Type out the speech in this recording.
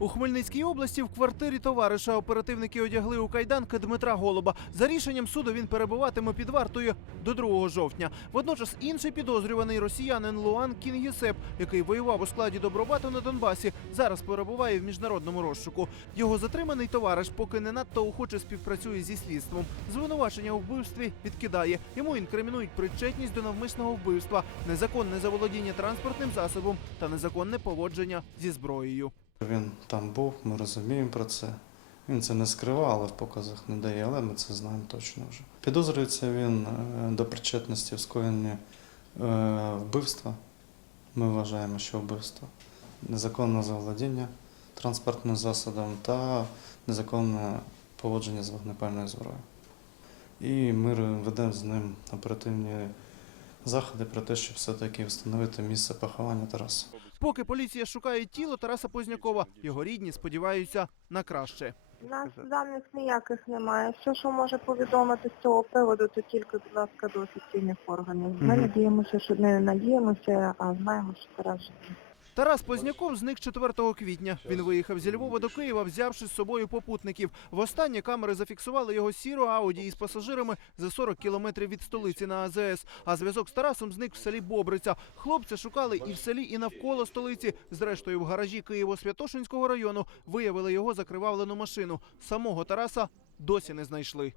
У Хмельницькій області в квартирі товариша оперативники одягли у кайданки Дмитра Голуба. За рішенням суду він перебуватиме під вартою до 2 жовтня. Водночас інший підозрюваний росіянин Луан Кінгісеп, який воював у складі Добробату на Донбасі, зараз перебуває в міжнародному розшуку. Його затриманий товариш поки не надто охоче співпрацює зі слідством. Звинувачення у вбивстві відкидає. Йому інкримінують причетність до навмисного вбивства, незаконне заволодіння транспортним засобом та незаконне поводження зі зброєю. Він там був, ми розуміємо про це. Він це не скривав, але в показах не дає, але ми це знаємо точно вже. Підозрюється він е, до причетності в скоєнні е, вбивства. Ми вважаємо, що вбивство, незаконне заволодіння транспортним засобом та незаконне поводження з вогнепальною зброєю. І ми ведемо з ним оперативні заходи про те, щоб все-таки встановити місце поховання Тараса. Поки поліція шукає тіло Тараса Познякова, його рідні сподіваються на краще. У нас даних ніяких немає. Все, що може повідомити з цього приводу, то тільки, будь ласка, до офіційних органів. Ми надіємося, що не надіємося, а знаємо, що Тарас живий. Тарас Позняков зник 4 квітня. Він виїхав зі Львова до Києва, взявши з собою попутників. Востаннє камери зафіксували його сіру ауді із пасажирами за 40 кілометрів від столиці на АЗС. А зв'язок з Тарасом зник в селі Бобриця. Хлопця шукали і в селі, і навколо столиці. Зрештою, в гаражі Києво-Святошинського району виявили його закривавлену машину. Самого Тараса досі не знайшли.